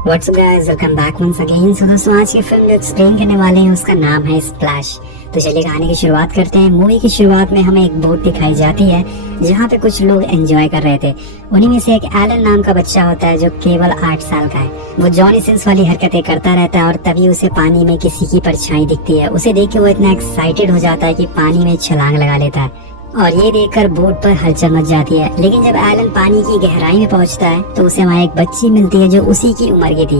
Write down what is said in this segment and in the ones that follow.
WhatsApp guys, welcome back once again. So दोस्तों, आज की फिल्म जो एक्सप्लेन करने वाले हैं उसका नाम है स्प्लैश। तो चलिए कहानी की शुरुआत करते हैं। मूवी की शुरुआत में हमें एक बोट दिखाई जाती है जहाँ पे कुछ लोग एंजॉय कर रहे थे। उन्हीं में से एक एलन नाम का बच्चा होता है जो केवल 8 साल का है। वो जॉनी सिंस वाली हरकतें करता रहता है और तभी उसे पानी में किसी की परछाई दिखती है। उसे देख के वो इतना एक्साइटेड हो जाता है कि पानी में छलांग लगा लेता है और ये देखकर बोट पर हलचल मच जाती है। लेकिन जब एलन पानी की गहराई में पहुंचता है तो उसे वहाँ एक बच्ची मिलती है जो उसी की उम्र की थी।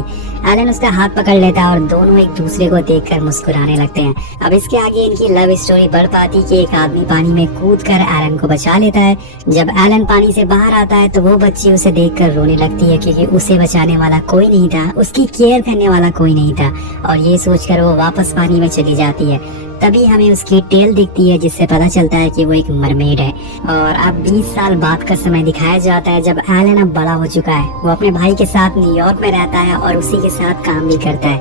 एलन उसका हाथ पकड़ लेता है और दोनों एक दूसरे को देखकर मुस्कुराने लगते हैं। अब इसके आगे इनकी लव स्टोरी बढ़ पाती कि एक आदमी पानी में कूदकर एलन को बचा लेता है। जब एलन पानी से बाहर आता है तो वो बच्ची उसे देखकर रोने लगती है क्योंकि उसे बचाने वाला कोई नहीं था, उसकी केयर करने वाला कोई नहीं था और ये सोचकर वो वापस पानी में चली जाती है। तभी हमें उसकी टेल दिखती है जिससे पता चलता है कि वो एक मरमेड है। और अब 20 साल बाद का समय दिखाया जाता है जब एलन अब बड़ा हो चुका है। वो अपने भाई के साथ न्यूयॉर्क में रहता है और उसी के साथ काम भी करता है।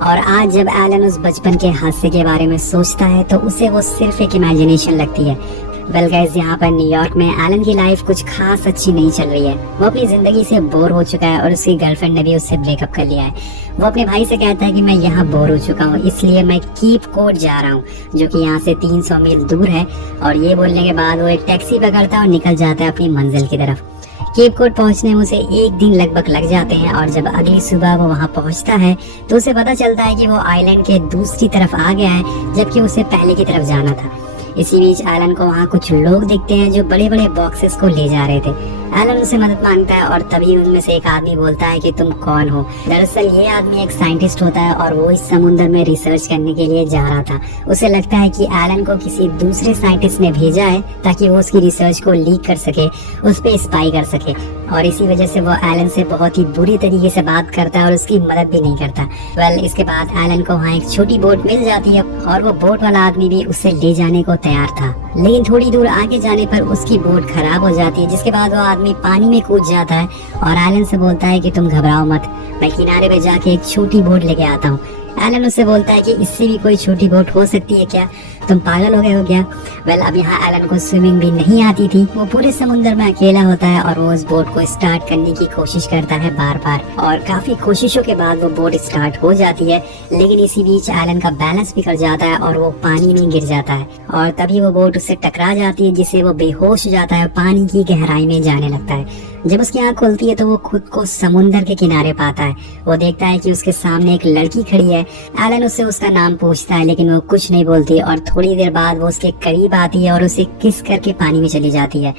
और आज जब एलन उस बचपन के हादसे के बारे में सोचता है तो उसे वो सिर्फ एक इमेजिनेशन लगती है। वेल गाइस, यहाँ पर न्यूयॉर्क में एलन की लाइफ कुछ खास अच्छी नहीं चल रही है। वो अपनी जिंदगी से बोर हो चुका है और उसकी गर्लफ्रेंड ने भी उससे ब्रेकअप कर लिया है। वो अपने भाई से कहता है कि मैं यहाँ बोर हो चुका हूँ, इसलिए मैं कीप कोड जा रहा हूँ जो कि यहाँ से 300 मील दूर है। और ये बोलने के बाद वो एक टैक्सी पकड़ता है और निकल जाता है अपनी मंजिल की तरफ। केप कोड पहुंचने में उसे 1 दिन लगभग लग जाते हैं और जब अगली सुबह वो वहां पहुंचता है तो उसे पता चलता है कि वो आइलैंड के दूसरी तरफ आ गया है जबकि उसे पहले की तरफ जाना था। इसी बीच एलन को वहाँ कुछ लोग दिखते हैं जो बड़े बड़े बॉक्सेस को ले जा रहे थे। एलन उनसे मदद मांगता है और तभी उनमें से एक आदमी बोलता है कि तुम कौन हो। दरअसल ये आदमी एक साइंटिस्ट होता है और वो इस समुद्र में रिसर्च करने के लिए जा रहा था। उसे लगता है कि एलन को किसी दूसरे साइंटिस्ट ने भेजा है ताकि वो उसकी रिसर्च को लीक कर सके, उस पर स्पाई कर सके। और इसी वजह से वो एलन से बहुत ही बुरी तरीके से बात करता है और उसकी मदद भी नहीं करता। वेल, इसके बाद एलन को वहाँ एक छोटी बोट मिल जाती है और वो बोट वाला आदमी भी उसे ले जाने को तैयार था। लेकिन थोड़ी दूर आगे जाने पर उसकी बोट खराब हो जाती है, जिसके बाद वो आदमी पानी में कूद जाता है और एलन से बोलता है कि तुम घबराओ मत, मैं किनारे पे जाके एक छोटी बोट लेके आता हूँ। एलन उससे बोलता है कि इससे भी कोई छोटी बोट हो सकती है क्या, तुम पागल हो गए हो क्या। वेल, अब यहाँ एलन को स्विमिंग भी नहीं आती थी। वो पूरे समुद्र में अकेला होता है और वो उस बोट को स्टार्ट करने की कोशिश करता है बार बार और काफी कोशिशों के बाद वो बोट स्टार्ट हो जाती है। लेकिन इसी बीच एलन का बैलेंस बिगड़ जाता है और वो पानी में गिर जाता है और तभी वो बोट उससे टकरा जाती है जिससे वो बेहोश हो जाता है, पानी की गहराई में जाने लगता है। जब उसकी आंख खुलती है तो वो खुद को समुंदर के किनारे पाता है। वो देखता है कि उसके सामने एक लड़की खड़ी है। एलन उससे उसका नाम पूछता है लेकिन वो कुछ नहीं बोलती और थोड़ी देर बाद वो उसके करीब आती है और उसे किस करके पानी में चली जाती है।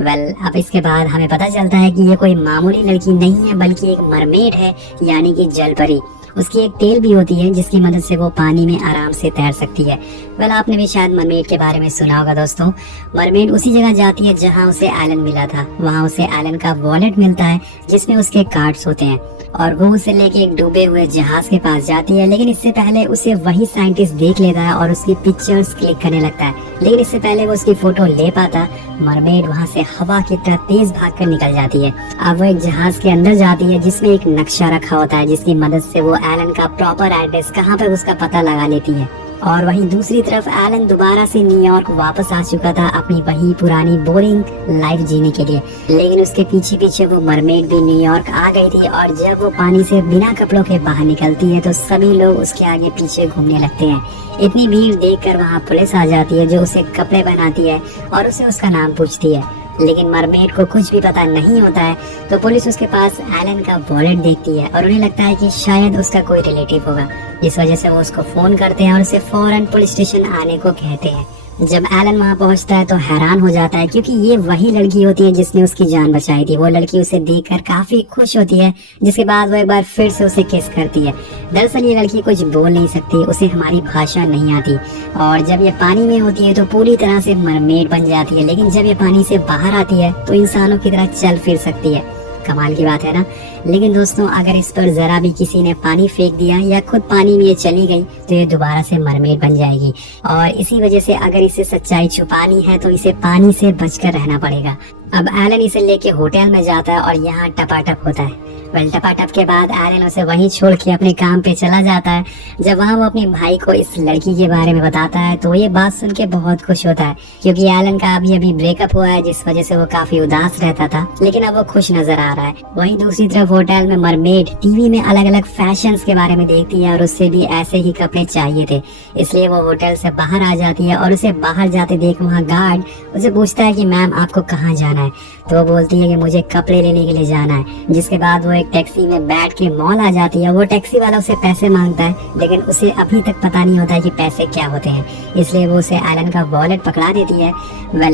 वेल, अब इसके बाद हमें पता चलता है कि ये कोई मामूली लड़की नहीं है बल्कि एक मरमेड है, यानी कि जल परी। उसकी एक टेल भी होती है जिसकी मदद से वो पानी में आराम से तैर सकती है। वेल, आपने भी शायद मरमेड के बारे में सुना होगा दोस्तों। मरमेड उसी जगह जाती है जहां उसे एलन मिला था। वहां उसे एलन का वॉलेट मिलता है जिसमें उसके कार्ड्स होते हैं और वो उसे लेके एक डूबे हुए जहाज के पास जाती है। लेकिन इससे पहले उसे वही साइंटिस्ट देख लेता है और उसकी पिक्चर्स क्लिक करने लगता है। लेकिन इससे पहले वो उसकी फोटो ले पाता, मरमेड वहां से हवा की तरह तेज भागकर निकल जाती है। अब वो एक जहाज के अंदर जाती है जिसमें एक नक्शा रखा होता है जिसकी मदद से वो एलन का प्रॉपर एड्रेस कहाँ पर उसका पता लगा लेती है। और वहीं दूसरी तरफ एलन दोबारा से न्यूयॉर्क वापस आ चुका था अपनी वही पुरानी बोरिंग लाइफ जीने के लिए। लेकिन उसके पीछे पीछे वो मरमेड भी न्यूयॉर्क आ गई थी और जब वो पानी से बिना कपड़ों के बाहर निकलती है तो सभी लोग उसके आगे पीछे घूमने लगते हैं। इतनी भीड़ देखकर वहाँ पुलिस आ जाती है जो उसे कपड़े पहनाती है और उसे उसका नाम पूछती है। लेकिन मरमेड को कुछ भी पता नहीं होता है तो पुलिस उसके पास एलन का वॉलेट देखती है और उन्हें लगता है कि शायद उसका कोई रिलेटिव होगा। इस वजह से वो उसको फोन करते हैं और उसे फौरन पुलिस स्टेशन आने को कहते हैं। जब एलन वहाँ पहुँचता है तो हैरान हो जाता है क्योंकि ये वही लड़की होती है जिसने उसकी जान बचाई थी। वो लड़की उसे देखकर काफी खुश होती है जिसके बाद वो एक बार फिर से उसे किस करती है। दरअसल ये लड़की कुछ बोल नहीं सकती, उसे हमारी भाषा नहीं आती और जब ये पानी में होती है तो पूरी तरह से मरमेड बन जाती है। लेकिन जब ये पानी से बाहर आती है तो इंसानों की तरह चल फिर सकती है। कमाल की बात है ना। लेकिन दोस्तों, अगर इस पर जरा भी किसी ने पानी फेंक दिया या खुद पानी में ये चली गई तो ये दोबारा से मरमेड बन जाएगी। और इसी वजह से अगर इसे सच्चाई छुपानी है तो इसे पानी से बचकर रहना पड़ेगा। अब एलन इसे लेके होटल में जाता है और यहाँ टपाटप होता है। वेल, टपाटप के बाद एलन उसे वहीं छोड़ के अपने काम पे चला जाता है। जब वहाँ वो अपने भाई को इस लड़की के बारे में बताता है तो ये बात सुन के बहुत खुश होता है क्योंकि एलन का अभी ब्रेकअप हुआ है जिस वजह से वो काफी उदास रहता था, लेकिन अब वो खुश नजर आ रहा है। वहीं दूसरी तरफ होटल में मरमेड टीवी में अलग अलग फैशंस के बारे में देखती है और उससे भी ऐसे ही कपड़े चाहिए थे, इसलिए वो होटल से बाहर आ जाती है और उसे बाहर जाते देख वहाँ गार्ड उसे पूछता है कि मैम आपको कहाँ जाना है। तो वो बोलती है कि मुझे कपड़े लेने के लिए जाना है। जिसके बाद वो एक टैक्सी में बैठ के मॉल आ जाती है। वो टैक्सी वाला उसे पैसे मांगता है, लेकिन उसे अभी तक पता नहीं होता है कि पैसे क्या होते हैं, इसलिए वो उसे एलन का वॉलेट पकड़ा देती है।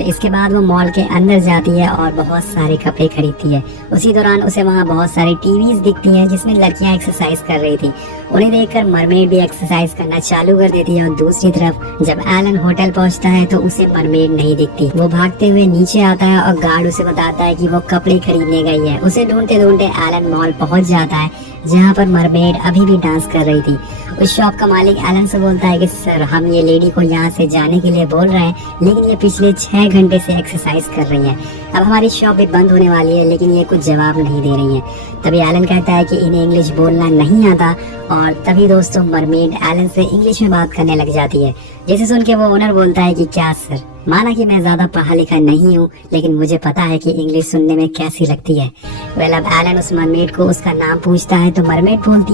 इसके बाद वो मॉल के अंदर जाती है और बहुत सारे कपड़े खरीदती है। उसी दौरान उसे वहाँ बहुत सारी टीवीज दिखती हैं जिसमें लड़कियां एक्सरसाइज कर रही थी। उन्हें देखकर मरमेड भी एक्सरसाइज करना चालू कर देती है और दूसरी तरफ जब एलन होटल पहुंचता है तो उसे मरमेड नहीं दिखती। वो भागते हुए नीचे आता है और गार्ड उसे बताता है कि वो कपड़े खरीदने गई है। उसे ढूंढते ढूंढते एलन मॉल पहुंच जाता है जहाँ पर मरमेड अभी भी डांस कर रही थी। उस शॉप का मालिक एलन से बोलता है कि सर हम ये लेडी को यहाँ से जाने के लिए बोल रहे हैं, लेकिन ये पिछले 6 घंटे से एक्सरसाइज कर रही है। अब हमारी शॉप भी बंद होने वाली है, लेकिन ये कुछ जवाब नहीं दे रही है। तभी एलन कहता है कि इन्हें इंग्लिश बोलना नहीं आता और तभी दोस्तों मरमेड एलन से इंग्लिश में बात करने लग जाती है। जिसे सुन के वो ओनर बोलता है कि क्या सर, माना कि मैं ज्यादा पढ़ा लिखा नहीं हूँ, लेकिन मुझे पता है कि इंग्लिश सुनने में कैसी लगती है। अब एलन उस मरमेड को उसका नाम पूछता है तो मरमेड बोलती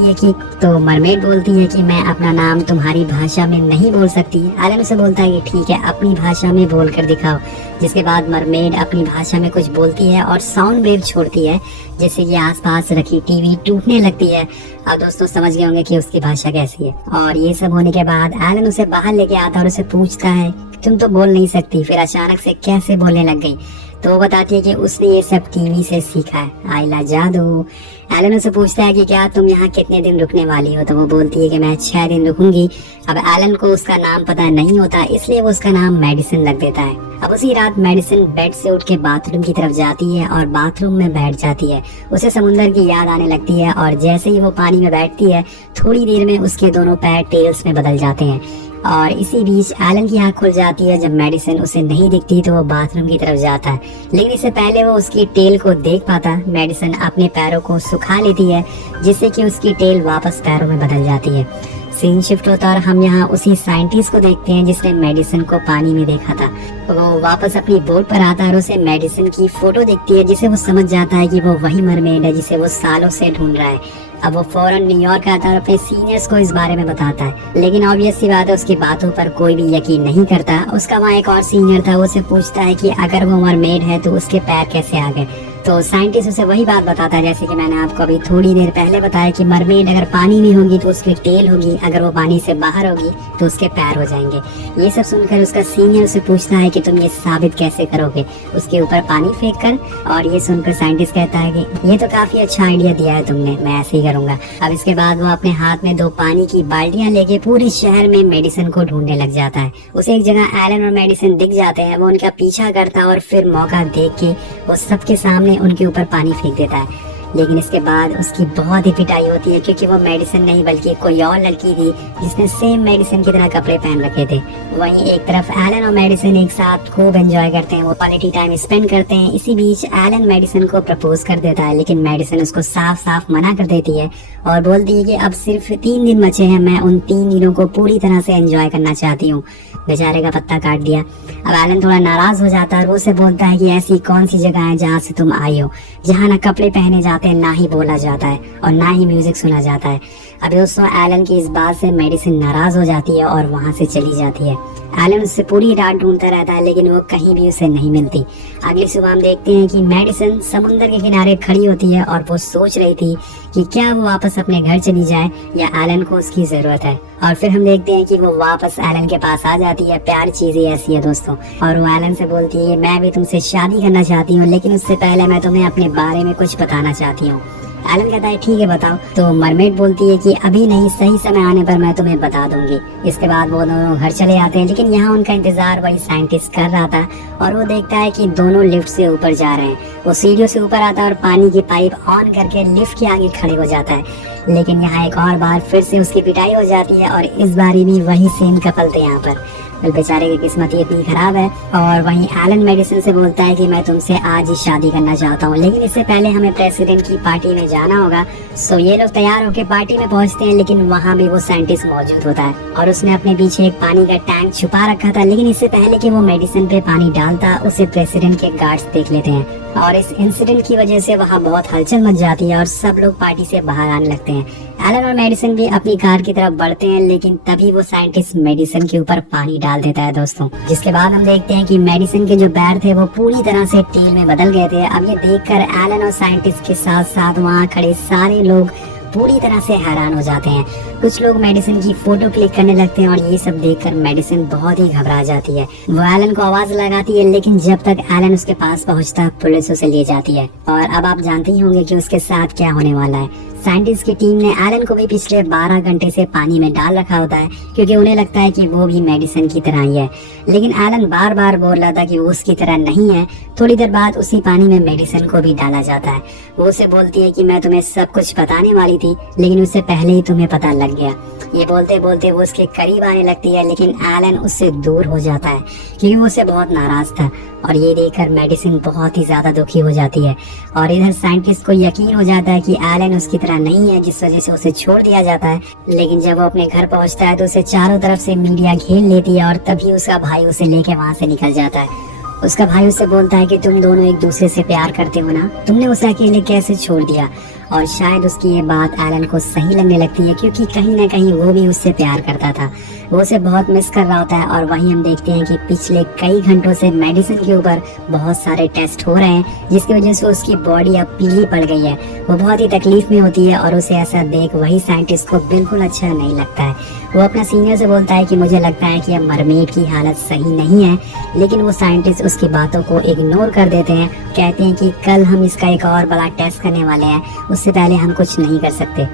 है कि मैं अपना नाम तुम्हारी भाषा में नहीं बोल सकती। एलन उसे बोलता है कि ठीक है, अपनी भाषा में बोल कर दिखाओ। जिसके बाद मरमेड अपनी भाषा में कुछ बोलती है और साउंड वेव छोड़ती है, जिससे कि आसपास रखी टीवी टूटने लगती है। अब दोस्तों समझ गए होंगे कि उसकी भाषा कैसी है। और ये सब होने के बाद एलन उसे बाहर लेके आता है और उसे पूछता है तुम तो बोल नहीं सकती, फिर अचानक से कैसे बोलने लग गई। तो वो बताती है कि उसने ये सब टीवी से सीखा है। आइला जादू। एलन उसे पूछता है कि क्या तुम यहाँ कितने दिन रुकने वाली हो। तो वो बोलती है कि मैं 6 दिन रुकूंगी। अब एलन को उसका नाम पता नहीं होता, इसलिए वो उसका नाम मेडिसिन रख देता है। अब उसी रात मेडिसिन बेड से उठ के बाथरूम की तरफ जाती है और बाथरूम में बैठ जाती है। उसे समुंदर की याद आने लगती है और जैसे ही वो पानी में बैठती है थोड़ी देर में उसके दोनों पैर टेल्स में बदल जाते हैं। और इसी बीच एलन की आंख खुल जाती है। जब मेडिसिन उसे नहीं दिखती तो वो बाथरूम की तरफ जाता है, लेकिन इससे पहले वो उसकी टेल को देख पाता। मेडिसिन अपने पैरों को सुखा लेती है, जिससे कि उसकी टेल वापस पैरों में बदल जाती है। सीन शिफ्ट होता है और हम यहाँ उसी साइंटिस्ट को देखते हैं जिसने मेडिसिन को पानी में देखा था। वो वापस अपनी बोट पर आता है और उसे मेडिसिन की फोटो दिखती है, जिसे वो समझ जाता है कि वो वही मरमेड है जिसे वो सालों से ढूंढ रहा है। अब वो फौरन न्यूयॉर्क आता है और अपने सीनियर्स को इस बारे में बताता है, लेकिन ऑब्वियस सी बात है उसकी बातों पर कोई भी यकीन नहीं करता। उसका वहाँ एक और सीनियर था, वो उसे पूछता है कि अगर वो मरमेड है तो उसके पैर कैसे आ गए। तो साइंटिस्ट उसे वही बात बताता है जैसे कि मैंने आपको अभी थोड़ी देर पहले बताया कि मरमेड अगर पानी में होगी तो उसकी टेल होगी, अगर वो पानी से बाहर होगी तो उसके पैर हो जाएंगे। ये सब सुनकर उसका सीनियर उसे पूछता है कि तुम ये साबित कैसे करोगे उसके ऊपर पानी फेंक कर। और ये सुनकर साइंटिस्ट कहता है कि ये तो काफी अच्छा आइडिया दिया है तुमने, मैं ऐसे ही करूंगा। अब इसके बाद वो अपने हाथ में 2 पानी की बाल्टियां लेके पूरे शहर में मेडिसिन को ढूंढने लग जाता है। उसे एक जगह एलन और मेडिसिन दिख जाते हैं। वो उनका पीछा करता है और फिर मौका देख के वो सबके सामने उनके ऊपर पानी फेंक देता है। लेकिन इसके बाद उसकी बहुत ही पिटाई होती है, क्योंकि वो मेडिसिन नहीं बल्कि कोई और लड़की थी जिसने सेम मेडिसिन की तरह कपड़े पहन रखे थे। वहीं एक तरफ एलन और मेडिसिन एक साथ खूब एंजॉय करते हैं, वो क्वालिटी टाइम स्पेंड करते हैं। इसी बीच एलन मेडिसिन को प्रपोज कर देता है, लेकिन मेडिसिन उसको साफ साफ मना कर देती है और बोलती है कि अब सिर्फ 3 दिन बचे हैं, मैं उन 3 दिनों को पूरी तरह से एंजॉय करना चाहती हूँ। बेचारे का पत्ता काट दिया। अब एलन थोड़ा नाराज हो जाता है और वो उसे बोलता है कि ऐसी कौन सी जगह है जहाँ से तुम आई हो, जहाँ ना कपड़े पहने जाते हैं, ना ही बोला जाता है और ना ही म्यूजिक सुना जाता है। अब दोस्तों एलन की इस बात से मेडिसिन नाराज हो जाती है और वहाँ से चली जाती है। एलन उससे पूरी रात ढूंढता रहता है, लेकिन वो कहीं भी उसे नहीं मिलती। अगली सुबह हम देखते हैं कि मेडिसिन समुद्र के किनारे खड़ी होती है और वो सोच रही थी कि क्या वो वापस अपने घर चली जाए या एलन को उसकी जरूरत है। और फिर हम देखते हैं कि वो वापस एलन के पास आ जाती है। प्यार चीज ही ऐसी है दोस्तों। और वो एलन से बोलती है मैं भी तुमसे शादी करना चाहती हूँ, लेकिन उससे पहले मैं तुम्हें अपने बारे में कुछ बताना चाहती हूँ। एलन कहता है ठीक है बताओ। तो मरमेड बोलती है कि अभी नहीं, सही समय आने पर मैं तुम्हें बता दूंगी। इसके बाद वो दोनों घर चले जाते हैं, लेकिन यहाँ उनका इंतजार वही साइंटिस्ट कर रहा था और वो देखता है कि दोनों लिफ्ट से ऊपर जा रहे हैं। वो सीढ़ियों से ऊपर आता है और पानी की पाइप ऑन करके लिफ्ट के आगे खड़े हो जाता है। लेकिन यहाँ एक और बार फिर से उसकी पिटाई हो जाती है और इस बारी भी वही सेम कपल थे यहाँ पर। बेचारे की किस्मत ही इतनी खराब है। और वहीं एलन मेडिसन से बोलता है कि मैं तुमसे आज ही शादी करना चाहता हूँ, लेकिन इससे पहले हमें प्रेसिडेंट की पार्टी में जाना होगा। सो ये लोग तैयार होकर पार्टी में पहुंचते हैं, लेकिन वहाँ भी वो साइंटिस्ट मौजूद होता है और उसने अपने पीछे एक पानी का टैंक छुपा रखा था। लेकिन इससे पहले कि वो मेडिसन पे पानी डालता, उसे प्रेसिडेंट के गार्ड्स देख लेते हैं और इस इंसिडेंट की वजह से वहाँ बहुत हलचल मच जाती है और सब लोग पार्टी से बाहर आने लगते हैं। एलन और मेडिसन भी अपनी कार की तरफ बढ़ते हैं, लेकिन तभी वो साइंटिस्ट मेडिसन के ऊपर पानी डाल देता है दोस्तों। जिसके बाद हम देखते हैं कि मेडिसन के जो पैर थे वो पूरी तरह से तेल में बदल गए थे। अब ये देखकर एलन और साइंटिस्ट के साथ साथ वहाँ खड़े सारे लोग पूरी तरह से हैरान हो जाते हैं। कुछ लोग मेडिसन की फोटो क्लिक करने लगते हैं और ये सब देखकर मेडिसन बहुत ही घबरा जाती है। वो एलन को आवाज लगाती है, लेकिन जब तक एलन उसके पास पहुंचता पुलिस उसे ले जाती है। और अब आप जानते ही होंगे कि उसके साथ क्या होने वाला है। साइंटिस्ट की टीम ने एलन को भी पिछले 12 घंटे से पानी में डाल रखा होता है, क्योंकि उन्हें लगता है कि वो भी मेडिसन की तरह ही है। लेकिन एलन बार बार बोल रहा था कि वो उसकी तरह नहीं है। थोड़ी देर बाद उसी पानी में मेडिसन को भी डाला जाता है। वो उसे बोलती है कि मैं तुम्हें सब कुछ बताने वाली थी, लेकिन उससे पहले ही तुम्हें पता लग गया। ये बोलते बोलते वो उसके करीब आने लगती है, लेकिन एलन उससे दूर हो जाता है क्योंकि वो उससे बहुत नाराज था। और ये देखकर मेडिसन बहुत ही ज्यादा दुखी हो जाती है। और इधर साइंटिस्ट को यकीन हो जाता है कि एलन उसकी तरह नहीं है, जिस वजह से उसे छोड़ दिया जाता है। लेकिन जब वो अपने घर पहुंचता है तो उसे चारों तरफ से मीडिया घेर लेती है और तभी उसका भाई उसे लेके वहाँ से निकल जाता है। उसका भाई उससे बोलता है कि तुम दोनों एक दूसरे से प्यार करते हो ना, तुमने उसे अकेले कैसे छोड़ दिया। और शायद उसकी ये बात एलन को सही लगने लगती है, क्योंकि कहीं ना कहीं वो भी उससे प्यार करता था। वो उसे बहुत मिस कर रहा होता है। और वहीं हम देखते हैं कि पिछले कई घंटों से मेडिसन के ऊपर बहुत सारे टेस्ट हो रहे हैं, जिसकी वजह से उसकी बॉडी अब पीली पड़ गई है। वो बहुत ही तकलीफ में होती है और उसे ऐसा देख वही साइंटिस्ट को बिल्कुल अच्छा नहीं लगता है। वो अपना सीनियर से बोलता है कि मुझे लगता है कि अब मरमेड की हालत सही नहीं है, लेकिन वो साइंटिस्ट उसकी बातों को इग्नोर कर देते हैं। कहते हैं कि कल हम इसका एक और बड़ा टेस्ट करने वाले हैं, उससे पहले हम कुछ नहीं कर सकते।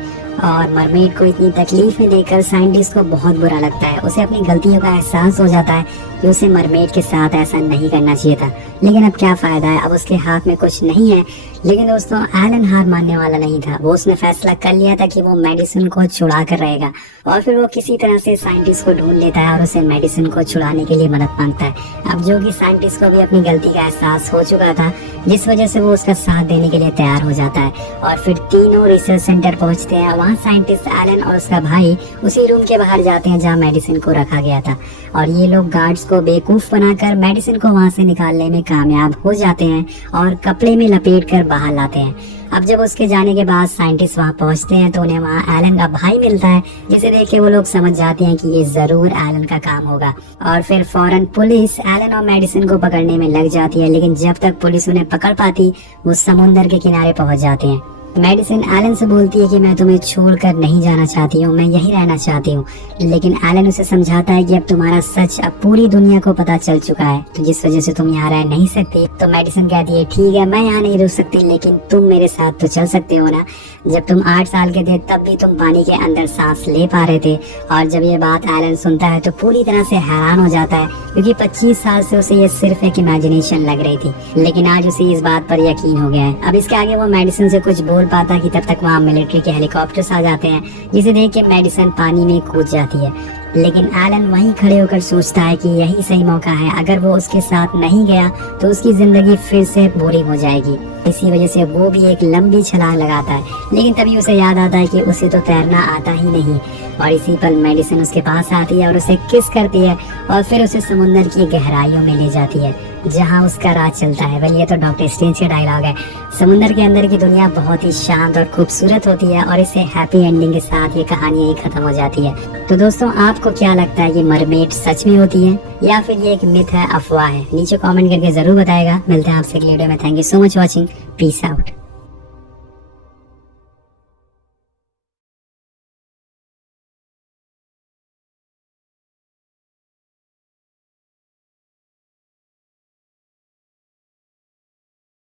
और मरमेड को इतनी तकलीफ में देखकर साइंटिस्ट को बहुत बुरा लगता है। उसे अपनी गलतियों का एहसास हो जाता है कि उसे मरमेड के साथ ऐसा नहीं करना चाहिए था, लेकिन अब क्या फायदा है, अब उसके हाथ में कुछ नहीं है। लेकिन दोस्तों एलन हार मानने वाला नहीं था। वो उसने फैसला कर लिया था कि वो मेडिसन को छुड़ा कर रहेगा। और फिर वो किसी तरह से साइंटिस्ट को ढूंढ लेता है और उसे मेडिसन को छुड़ाने के लिए मदद मांगता है। अब जो कि साइंटिस्ट को भी अपनी गलती का एहसास हो चुका था, जिस वजह से वो उसका साथ देने के लिए तैयार हो जाता है। और फिर तीनों रिसर्च सेंटर पहुंचते हैं। वहाँ साइंटिस्ट एलन और उसका भाई उसी रूम के बाहर जाते हैं जहाँ मेडिसिन को रखा गया था। और ये लोग गार्ड्स को बेवकूफ बनाकर मेडिसिन को वहाँ से निकालने में कामयाब हो जाते हैं और कपड़े में लपेट कर बाहर लाते हैं। अब जब उसके जाने के बाद साइंटिस्ट वहाँ पहुँचते हैं तो उन्हें वहाँ एलन का भाई मिलता है, जिसे देख के वो लोग समझ जाते हैं कि ये जरूर एलन का काम होगा। और फिर फौरन पुलिस एलन और मेडिसिन को पकड़ने में लग जाती है, लेकिन जब तक पुलिस उन्हें पकड़ पाती वो समुंदर के किनारे पहुँच जाते हैं। मेडिसिन एलन से बोलती है कि मैं तुम्हें छोड़कर नहीं जाना चाहती हूँ, मैं यहीं रहना चाहती हूँ। लेकिन एलन उसे समझाता है कि अब तुम्हारा सच अब पूरी दुनिया को पता चल चुका है, तो जिस वजह से तुम यहाँ रह नहीं सकती। तो मेडिसिन कहती है ठीक है, मैं यहाँ नहीं रुक सकती, लेकिन तुम मेरे साथ तो चल सकते हो ना। जब तुम 8 साल के थे तब भी तुम पानी के अंदर सांस ले पा रहे थे। और जब ये बात एलन सुनता है तो पूरी तरह से हैरान हो जाता है, क्योंकि 25 साल से उसे ये सिर्फ एक इमेजिनेशन लग रही थी, लेकिन आज उसे इस बात पर यकीन हो गया है। अब इसके आगे वो मेडिसिन से कुछ बोल पाता कि तब तक वहाँ मिलिट्री के हेलीकॉप्टर्स आ जाते हैं, जिसे देख के मेडिसिन पानी में कूद जाती है। लेकिन एलन वहीं खड़े होकर सोचता है कि यही सही मौका है, अगर वो उसके साथ नहीं गया तो उसकी जिंदगी फिर से बुरी हो जाएगी। इसी वजह से वो भी एक लंबी छलांग लगाता है, लेकिन तभी उसे याद आता है कि उसे तो तैरना आता ही नहीं। और इसी पल मेडिसिन उसके पास आती है और उसे किस करती है और फिर उसे समुद्र की गहराइयों में ले जाती है, जहाँ उसका राज चलता है। वेल, ये तो डॉक्टर स्ट्रेंज का डायलॉग है। समुद्र के अंदर की दुनिया बहुत ही शांत और खूबसूरत होती है और इसे हैप्पी एंडिंग के साथ ये कहानी यही खत्म हो जाती है। तो दोस्तों, आपको क्या लगता है, ये मरमेड सच में होती है या फिर ये एक मिथ है, अफवाह है? नीचे कमेंट करके जरूर बताएगा। मिलते हैं आपसे अगली वीडियो में। Thank you so much watching. Peace out.